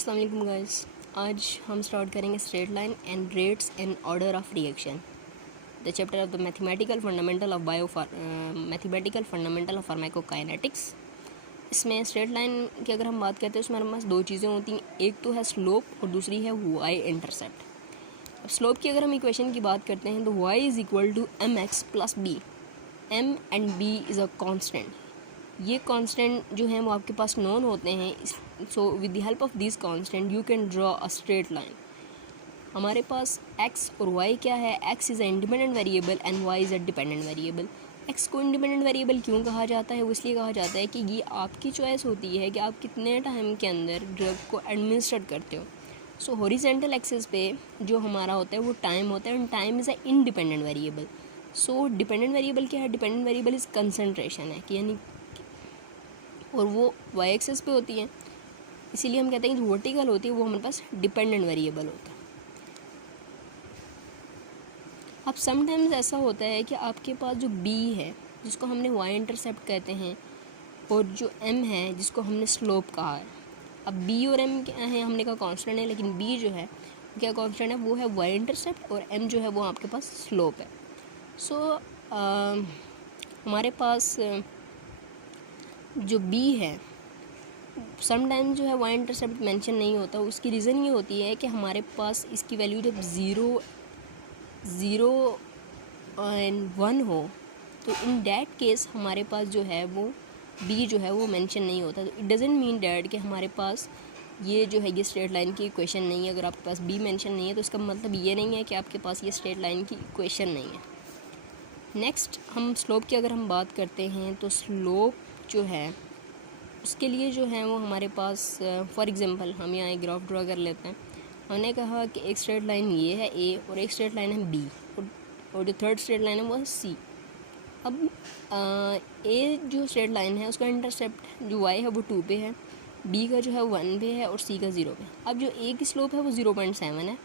अस्सलाम वालेकुम गाइस। आज हम स्टार्ट करेंगे straight line and rates in order of reaction, the chapter of the mathematical fundamental of pharmacokinetics. इसमें स्ट्रेट लाइन की अगर हम बात करते हैं उसमें हमारे पास दो चीज़ें होती हैं, एक तो है स्लोप और दूसरी है वाई इंटरसेप्ट। अब स्लोप की अगर हम इक्वेशन की बात करते हैं तो y is equal to m x plus b. M and b is a constant. ये कांस्टेंट जो हैं वो आपके पास नोन होते हैं, so with the help of this constant you can draw a straight line. हमारे पास x और y क्या है, x is a independent variable and y is a dependent variable. x को इंडिपेंडेंट वेरिएबल क्यों कहा जाता है, वो इसलिए कहा जाता है कि ये आपकी चॉइस होती है कि आप कितने टाइम के अंदर ड्रग को एडमिनिस्ट्रेट करते हो। सो हॉरिजॉन्टल एक्सिस पे जो हमारा होता है वो टाइम होता है and time is a independent variable. So dependent variable क्या है, डिपेंडेंट वेरिएबल इज़ कंसनट्रेशन है कि यानी, और वो वाई एक्सिस पे होती है, इसीलिए हम कहते हैं कि जो वर्टिकल होती है वो हमारे पास डिपेंडेंट वेरिएबल होता है। अब समटाइम्स ऐसा होता है कि आपके पास जो b है जिसको हमने y इंटरसेप्ट कहते हैं और जो m है जिसको हमने स्लोप कहा है। अब b और m क्या है, हमने कहा कांस्टेंट है, लेकिन b जो है क्या कांस्टेंट है, वो है y इंटरसेप्ट और m जो है वो आपके पास स्लोप है। सो हमारे पास जो b है समटाइम जो है वाई इंटरसेप्ट मेंशन नहीं होता। उसकी रीज़न ये होती है कि हमारे पास इसकी वैल्यू जब ज़ीरो एंड 1 हो तो इन डैट केस हमारे पास जो है वो b जो है वो मेंशन नहीं होता। तो इट डजेंट मीन डैट कि हमारे पास ये जो है ये स्ट्रेट लाइन की इक्वेशन नहीं है। अगर आपके पास b मेंशन नहीं है तो इसका मतलब ये नहीं है कि आपके पास ये स्ट्रेट लाइन की इक्वेशन नहीं है। नेक्स्ट हम स्लोप की अगर हम बात करते हैं तो स्लोप जो है उसके लिए जो है वो हमारे पास फॉर एग्जांपल हम यहाँ एक ग्राफ ड्रा कर लेते हैं। हमने कहा कि एक स्ट्रेट लाइन ये है a और एक स्ट्रेट लाइन है b और जो थर्ड स्ट्रेट लाइन है वो है c। अब a जो स्ट्रेट लाइन है उसका इंटरसेप्ट जो y है वो 2 पे है, b का जो है 1 पे है और c का 0 पे। अब जो a की स्लोप है वो 0.7 है,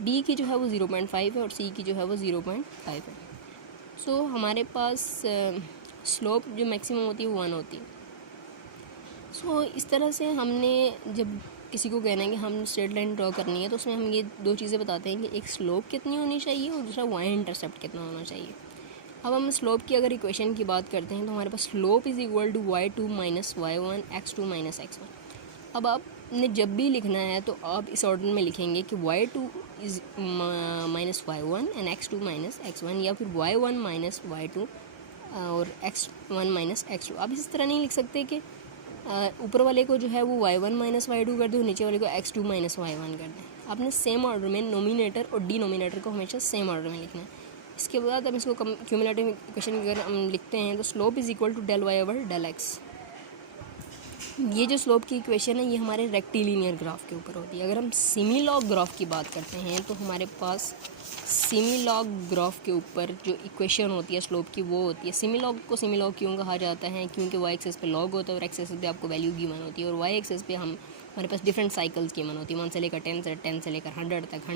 b की जो है वो 0.5 है और c की जो है वो 0.5 है। सो हमारे पास स्लोप जो मैक्सिमम होती है वो 1 होती है। सो इस तरह से हमने जब किसी को कहना है कि हम स्ट्रेट लाइन ड्रॉ करनी है तो उसमें हम ये दो चीज़ें बताते हैं कि एक स्लोप कितनी होनी चाहिए और दूसरा वाई इंटरसेप्ट कितना होना चाहिए। अब हम स्लोप की अगर इक्वेशन की बात करते हैं तो हमारे पास slope is equal to y2 minus y1 x2 minus x1। अब आपने जब भी लिखना है तो आप इस ऑर्डर में लिखेंगे कि y2 is minus y1 and x2 minus x1, या फिर y1 माइनस y2 और x1 माइनस x2। आप इस तरह नहीं लिख सकते कि ऊपर वाले को जो है वो y1 माइनस y2 कर दो, नीचे वाले को x2 माइनस y1 कर दें। आपने सेम ऑर्डर में नोमिनेटर और डिनोमिनेटर को हमेशा सेम ऑर्डर में लिखना है। इसके बाद हम इसको क्यूमुलेटिव इक्वेशन अगर हम लिखते हैं तो slope is equal to del y over del x. ये जो स्लोप की इक्वेशन है ये हमारे रेक्टिलिनियर ग्राफ के ऊपर होती है। अगर हम सिमिलॉग ग्राफ की बात करते हैं तो हमारे पास सिमिलॉग ग्राफ के ऊपर जो इक्वेशन होती है स्लोप की वो होती है। सिमिलॉग को सिमिलॉग क्यों कहा जाता है, क्योंकि वाई एक्सेस पे लॉग होता है और एक्स एक्सेस पे आपको वैल्यू गिवन होती है, और वाई एक्सेस पे हमारे पास डिफरेंट साइकिल्स गिवन होती है, 1 से लेकर 10 से लेकर 100 तक,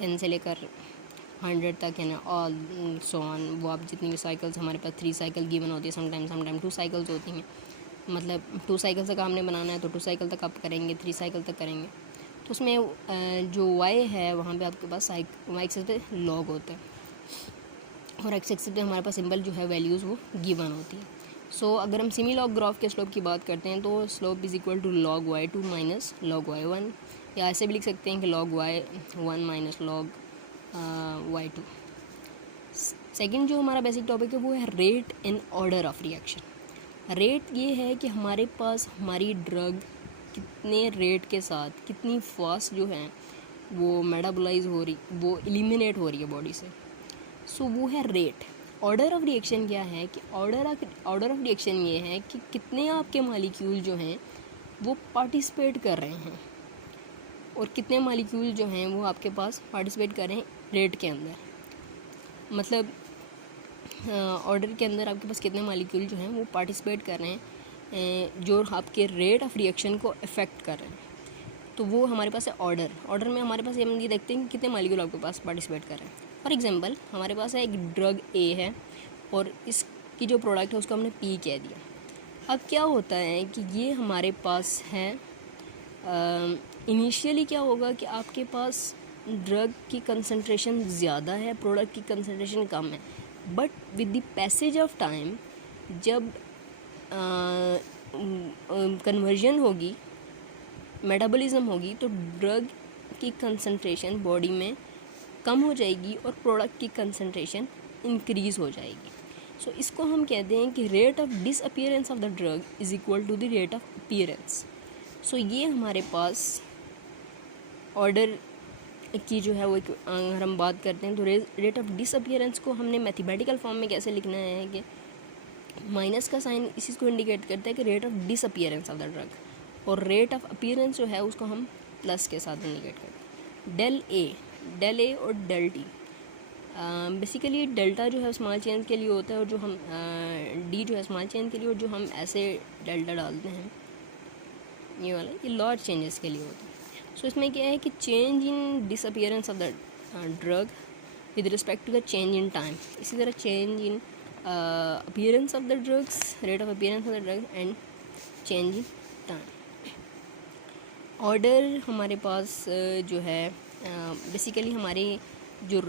10 से लेकर 100 तक है ना, ऑल सो ऑन। वो आप जितनी भी साइकिल्स, हमारे पास 3 साइकिल गिवन होती है, समटाइम 2 साइकिल्स होती हैं। मतलब 2 साइकिल तक आपने बनाना है तो 2 साइकिल तक आप करेंगे, 3 साइकिल तक करेंगे। तो उसमें जो y है वहाँ पे आपके पास वाई एक्सिस पे लॉग होता है और एक्स एक्सिस पे हमारे पास सिंबल जो है वैल्यूज़ वो गिवन होती है। सो अगर हम सिमिलॉग ग्राफ के स्लोप की बात करते हैं तो slope is equal to log y2 minus log y1, या ऐसे भी लिख सकते हैं कि log y1 minus log y2। Second जो हमारा बेसिक टॉपिक है वो है rate in order of reaction. Rate ये है कि हमारे पास हमारी ड्रग कितने रेट के साथ, कितनी फास्ट जो है वो मेटाबोलाइज हो रही, वो एलिमिनेट हो रही है बॉडी से। सो वो है रेट। ऑर्डर ऑफ रिएक्शन क्या है कि ऑर्डर ऑफ रिएक्शन ये है कि कितने आपके मालिक्यूल जो हैं वो पार्टिसिपेट कर रहे हैं और कितने मालिक्यूल जो हैं वो आपके पास पार्टिसिपेट कर रहे हैं रेट के अंदर। मतलब ऑर्डर के अंदर आपके पास कितने मालिक्यूल जो हैं वो पार्टिसिपेट कर रहे हैं जो आपके रेट ऑफ रिएक्शन को इफ़ेक्ट कर रहे हैं। तो वो हमारे पास है ऑर्डर में हमारे पास हम ये देखते हैं कि कितने मालिक्यूल आपके पास पार्टिसिपेट कर रहे हैं। फॉर एग्जांपल हमारे पास है एक ड्रग ए है और इसकी जो प्रोडक्ट है उसको हमने पी कह दिया। अब क्या होता है कि ये हमारे पास है इनिशियली क्या होगा कि आपके पास ड्रग की कंसंट्रेशन ज़्यादा है, प्रोडक्ट की कंसंट्रेशन कम है, but with the passage of time जब कन्वर्जन होगी, मेटाबॉलिज्म होगी, तो ड्रग की कंसंट्रेशन बॉडी में कम हो जाएगी और प्रोडक्ट की कंसंट्रेशन इंक्रीज़ हो जाएगी. सो इसको हम कहते हैं कि rate of disappearance of the drug is equal to the rate of appearance. So ये हमारे पास ऑर्डर की जो है वो अगर हम बात करते हैं तो रेट ऑफ डिसअपीयरेंस को हमने मैथमेटिकल फॉर्म में कैसे लिखना है कि माइनस का साइन इसी को इंडिकेट करता है कि rate of disappearance of the drug, और रेट ऑफ अपीयरेंस जो है उसको हम प्लस के साथ इंडिकेट करते हैं. डेल ए और डेल टी. बेसिकली डेल्टा जो है स्मॉल चेंज के लिए होता है और जो हम डी जो है स्मॉल चेंज के लिए, और जो हम ऐसे डेल्टा डालते हैं ये वाला, ये लार्ज चेंजेस के लिए होता है. सो इसमें क्या है कि change in disappearance of the drug with respect to the change in time. इसी तरह change in appearance of the drugs, rate of appearance of the drug and change in time. Order हमारे पास जो है बेसिकली हमारे जो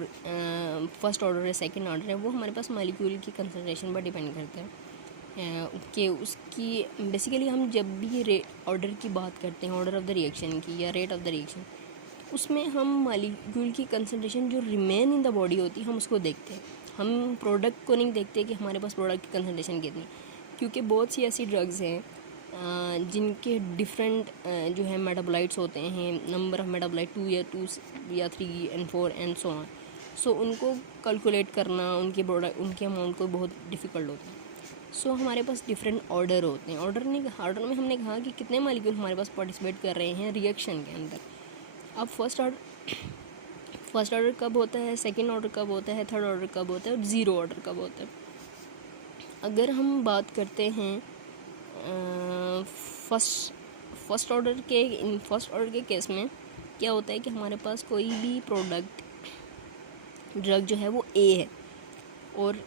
first order है, second order है, वो हमारे पास मॉलिक्यूल की कंसंट्रेशन पर डिपेंड करते हैं कि उसकी बेसिकली हम जब भी ऑर्डर की बात करते हैं, ऑर्डर ऑफ द रिएक्शन की या रेट ऑफ द रिएक्शन, उसमें हम मॉलिक्यूल की कंसंट्रेशन जो रिमेन इन द बॉडी होती है हम उसको देखते हैं. हम प्रोडक्ट को नहीं देखते कि हमारे पास प्रोडक्ट की कंसंट्रेशन कितनी, क्योंकि बहुत सी ऐसी ड्रग्स हैं जिनके डिफरेंट जो है मेटाबोलाइट्स होते हैं, नंबर ऑफ मेटाबोलाइट 2 या 3 and 4 एंड सो ऑन. सो उनको कैलकुलेट करना, उनके प्रोडक्ट उनके अमाउंट को बहुत डिफ़िकल्ट होता है. सो हमारे पास डिफरेंट ऑर्डर होते हैं. ऑर्डर में हमने कहा कि कितने मॉलिक्यूल हमारे पास पार्टिसिपेट कर रहे हैं रिएक्शन के अंदर. अब फर्स्ट ऑर्डर कब होता है, सेकंड ऑर्डर कब होता है, थर्ड ऑर्डर कब होता है और ज़ीरो ऑर्डर कब होता है. अगर हम बात करते हैं फर्स्ट ऑर्डर के केस में क्या होता है कि हमारे पास कोई भी प्रोडक्ट ड्रग जो है वो ए है और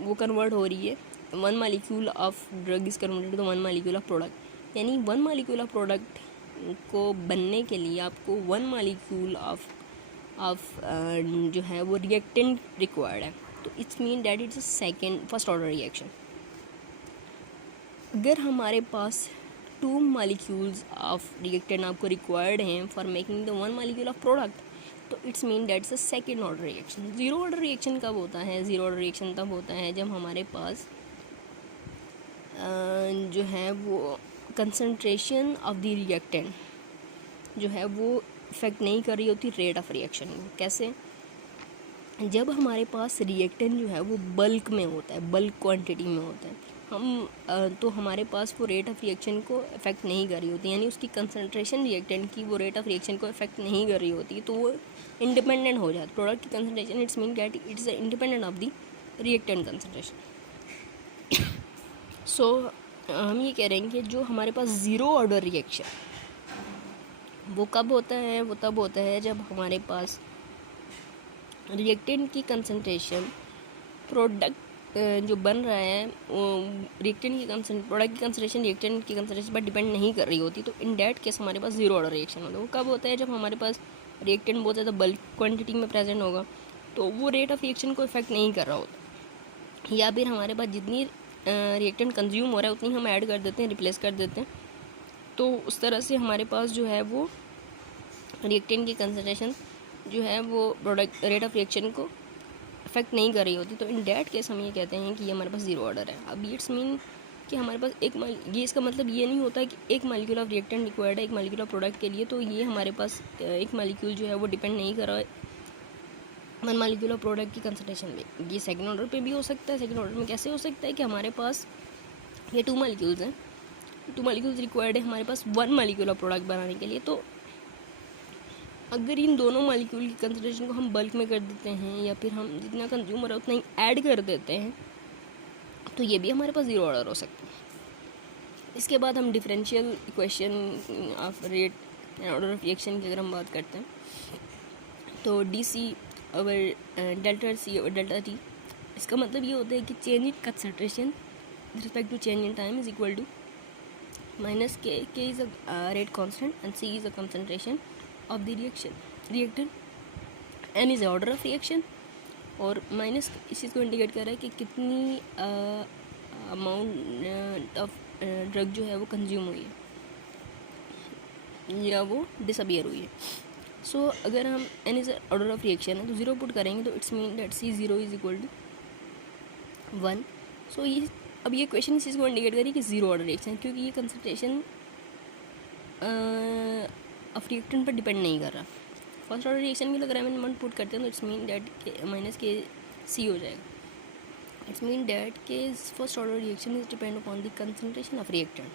वो कन्वर्ट हो रही है, one molecule of drug is converted to one molecule of product. यानी वन मालिक्यूल ऑफ प्रोडक्ट को बनने के लिए आपको वन मालिक्यूल ऑफ जो है वो रिएक्टेंट रिक्वायर्ड है. तो it's mean that it's first order reaction. अगर हमारे पास 2 मालिक्यूल्स ऑफ रिएक्टेंट आपको रिक्वायर्ड हैं for making the one molecule of product, तो it's mean that's a second order reaction. Zero order reaction कब होता है? ज़ीरो ऑर्डर रिएक्शन तब होता है जब हमारे पास जो है वो कंसंट्रेशन ऑफ द रिएक्टेंट जो है वो इफ़ेक्ट नहीं कर रही होती रेट ऑफ रिएक्शन को. कैसे? जब हमारे पास रिएक्टेंट जो है वो बल्क में होता है, बल्क क्वांटिटी में होता है, हम तो हमारे पास वो रेट ऑफ रिएक्शन को इफ़ेक्ट नहीं कर रही होती, यानी उसकी कंसंट्रेशन रिएक्टेंट की वो रेट ऑफ रिएक्शन को इफ़ेक्ट नहीं कर रही होती, तो वो इंडिपेंडेंट हो जाती. प्रोडक्ट की concentration it's mean that it's independent of the reactant concentration. So हम ये कह रहे हैं कि जो हमारे पास ज़ीरो ऑर्डर रिएक्शन वो कब होता है? वो तब होता है जब हमारे पास रिएक्टेंट की कंसंट्रेशन प्रोडक्ट जो बन रहा है वो प्रोडक्ट की कंसंट्रेशन रिएक्टेंट की कंसंट्रेशन पर डिपेंड नहीं कर रही होती. तो इन डैट केस हमारे पास ज़ीरो ऑर्डर रिएक्शन होता है. वो कब होता है? जब हमारे पास रिएक्टेंट बहुत ज़्यादा बल्क क्वांटिटी में प्रेजेंट होगा तो वो रेट ऑफ रिएक्शन को इफेक्ट नहीं कर रहा होता, या फिर हमारे पास जितनी रिएक्टेंट कंज्यूम हो रहा है उतनी हम ऐड कर देते हैं, रिप्लेस कर देते हैं. तो उस तरह से हमारे पास जो है वो रिएक्टेंट की कंसंट्रेशन जो है वो प्रोडक्ट रेट ऑफ रिएक्शन को इफेक्ट नहीं कर रही होती. तो इन डैट केस हम ये कहते हैं कि ये हमारे पास ज़ीरो ऑर्डर है. अब इट्स मीन कि हमारे पास ये इसका मतलब ये नहीं होता कि एक मालिक्यूल ऑफ रिएक्टेंट रिक्वायर्ड है एक मालिक्यूल ऑफ प्रोडक्ट के लिए, तो ये हमारे पास एक मालिक्यूल जो है वो डिपेंड नहीं कर रहा है वन मालिक्यूल ऑफ प्रोडक्ट की कंसंट्रेशन में. ये सेकंड ऑर्डर पे भी हो सकता है. सेकंड ऑर्डर में कैसे हो सकता है कि हमारे पास ये 2 मालिक्यूल्स हैं, 2 मालिक्यूल्स रिक्वायर्ड है हमारे पास वन मालिक्यूल ऑफ प्रोडक्ट बनाने के लिए. तो अगर इन दोनों मालिक्यूल की कंसंट्रेशन को हम बल्क में कर देते हैं या फिर हम जितना कंज्यूमर है उतना ही ऐड कर देते हैं, तो ये भी हमारे पास ज़ीरो ऑर्डर हो सकता है. इसके बाद हम differential equation of rate and order of reaction की अगर हम बात करते हैं तो d c over delta c over delta t. इसका मतलब ये होता है कि change in concentration with respect to change in time is equal to minus K is a rate constant and C is a concentration of the reactant, N is the order of reaction और minus इस चीज़ को indicate कर रहा है कि कितनी amount of drug जो है वो कंज्यूम हुई है या वो डिसअपियर हुई है. सो अगर हम N is order of reaction है तो 0 पुट करेंगे तो it's mean that C0 is equal to 1. So ये अब ये क्वेश्चन इस चीज़ को इंडिकेट करिए कि 0 ऑर्डर रिएक्शन, क्योंकि ये कंसंट्रेशन ऑफ रिएक्टेंट पर डिपेंड नहीं कर रहा. फर्स्ट ऑर्डर रिएक्शन के लिए अगर हम 1 पुट करते हैं तो इट्स मीन दैट माइनस के C हो जाएगा. इट्स मीन दैट के first order reaction is depend upon the concentration of reactant.